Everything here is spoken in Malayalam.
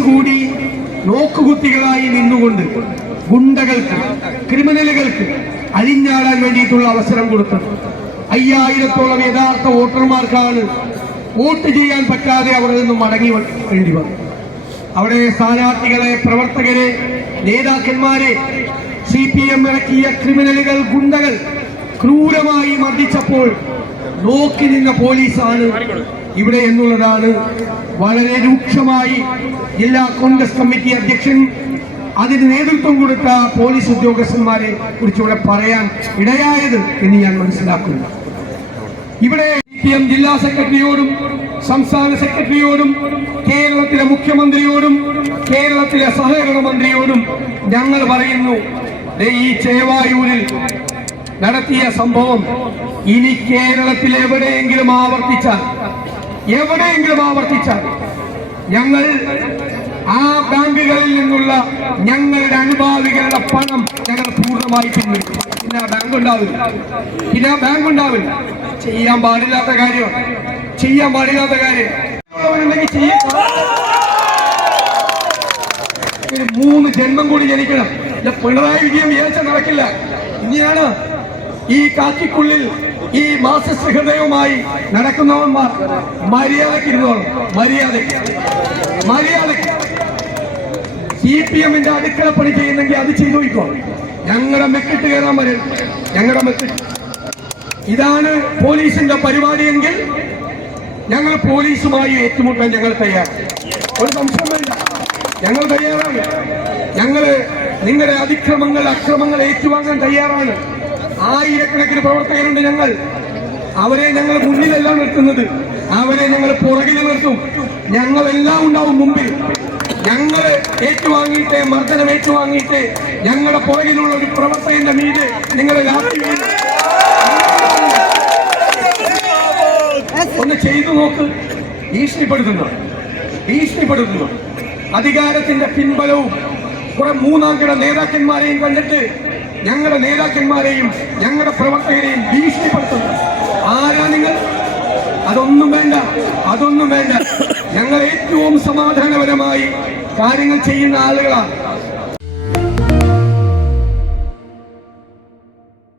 കൂടി നോക്കുകുത്തികളായി നിന്നുകൊണ്ട് ഗുണ്ടകൾക്ക് ക്രിമിനലുകൾക്ക് അഴിഞ്ഞാടാൻ വേണ്ടിയിട്ടുള്ള അവസരം കൊടുത്തത്. അയ്യായിരത്തോളം യഥാർത്ഥ വോട്ടർമാർക്കാണ് വോട്ട് ചെയ്യാൻ പറ്റാതെ അവിടെ നിന്നും മടങ്ങി വേണ്ടി വന്നു അവിടെ സ്ഥാനാർത്ഥികളെ പ്രവർത്തകരെ നേതാക്കന്മാരെ സി പി എം ഇറക്കിയ ക്രിമിനലുകൾ ഗുണ്ടകൾ ക്രൂരമായി മർദ്ദിച്ചപ്പോൾ നോക്കി നിന്ന പോലീസാണ് ഇവിടെ എന്നുള്ളതാണ് വളരെ രൂക്ഷമായി ജില്ലാ കോൺഗ്രസ് കമ്മിറ്റി അധ്യക്ഷൻ അതിന് നേതൃത്വം കൊടുത്ത പോലീസ് ഉദ്യോഗസ്ഥന്മാരെ കുറിച്ച് പറയാൻ ഇടയായത് എന്ന് ഞാൻ മനസ്സിലാക്കുന്നു. ഇവിടെ ജില്ലാ സെക്രട്ടറിയോടും സംസ്ഥാന സെക്രട്ടറിയോടും കേരളത്തിലെ മുഖ്യമന്ത്രിയോടും കേരളത്തിലെ സഹകരണ മന്ത്രിയോടും ഞങ്ങൾ പറയുന്നു ഈ ചേവായൂരിൽ നടത്തിയ സംഭവം ഇനി കേരളത്തിൽ എവിടെയെങ്കിലും ആവർത്തിച്ചാൽ എവിടെയെങ്കിലും ആവർത്തിച്ചാൽ ഞങ്ങൾ ആ ബാങ്കുകളിൽ നിന്നുള്ള ഞങ്ങളുടെ അനുഭാവികളുടെ പണം ഞങ്ങൾ പൂർണമായി പിൻവലിക്കും. പിന്നെ ആ ബാങ്ക് ഉണ്ടാവില്ല. പിന്നെ ആ ബാങ്ക് ഉണ്ടാവില്ല. ചെയ്യാൻ പാടില്ലാത്ത കാര്യമാണ് ചെയ്യാൻ പാടില്ലാത്ത കാര്യം. മൂന്ന് ജന്മം കൂടി ജനിക്കണം. പിണറായി വിജയം വിചാരിച്ച നടക്കില്ല. ഇനിയാണ് ഈ കാക്കിക്കുള്ളിൽ ഈ മാസസ് ഹൃദയവുമായി നടക്കുന്നവന്മാർ മര്യാദയ്ക്ക് ഇരുന്നോളും. മര്യാദയ്ക്ക്. മര്യാദയ്ക്ക്. സി പി എമ്മിന്റെ അടുക്കള പണി ചെയ്യുന്നെങ്കിൽ അത് ചെയ്തു വയ്ക്കോ. ഞങ്ങളുടെ മെക്കിട്ട് കയറാൻ വരും ഞങ്ങളുടെ മെക്കിട്ട്. ഇതാണ് പോലീസിന്റെ പരിപാടിയെങ്കിൽ ഞങ്ങൾ പോലീസുമായി ഏറ്റുമുട്ടാൻ ഞങ്ങൾ തയ്യാറാണ്. ഒരു സംശയം വേണ്ട. ഞങ്ങൾ തയ്യാറാണ്. ഞങ്ങൾ നിങ്ങളുടെ അതിക്രമങ്ങൾ അക്രമങ്ങൾ ഏറ്റുവാങ്ങാൻ തയ്യാറാണ്. ആയിരക്കണക്കിന് പ്രവർത്തകരുണ്ട് ഞങ്ങൾ. അവരെ ഞങ്ങൾ മുന്നിലല്ല നിർത്തുന്നത്. അവരെ ഞങ്ങൾ പുറകിൽ നിർത്തും. ഞങ്ങളെല്ലാം ഉണ്ടാവും മുമ്പിൽ. ഞങ്ങൾ ഏറ്റുവാങ്ങിയിട്ട് മർദ്ദനം ഏറ്റുവാങ്ങിയിട്ട് ഞങ്ങളുടെ പുറകിലുള്ള ഒരു പ്രവർത്തകന്റെ മീതെ വീഴും. ഒന്ന് ചെയ്തു നോക്ക്. ഭീഷണിപ്പെടുത്തുന്നു. ഭീഷണിപ്പെടുത്തുന്നു. അധികാരത്തിന്റെ പിൻബലവും കുറെ മൂന്നാം കിട നേതാക്കന്മാരെയും കണ്ടിട്ട് ഞങ്ങളുടെ നേതാക്കന്മാരെയും ഞങ്ങളുടെ പ്രവർത്തകരെയും ഭീഷണിപ്പെടുത്തുന്നു. ആരാ നിങ്ങൾ? അതൊന്നും വേണ്ട അതൊന്നും വേണ്ട. ഞങ്ങൾ ഏറ്റവും സമാധാനപരമായി കാര്യങ്ങൾ ചെയ്യുന്ന ആളുകളാണ്.